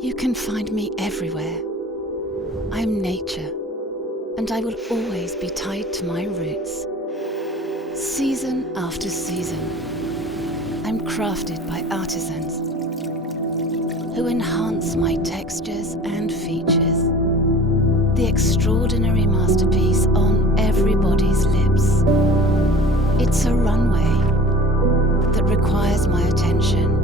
You can find me everywhere. I'm nature, and I will always be tied to my roots. Season after season, I'm crafted by artisans who enhance my textures and features. The extraordinary masterpiece on everybody's lips. It's a runway that requires my attention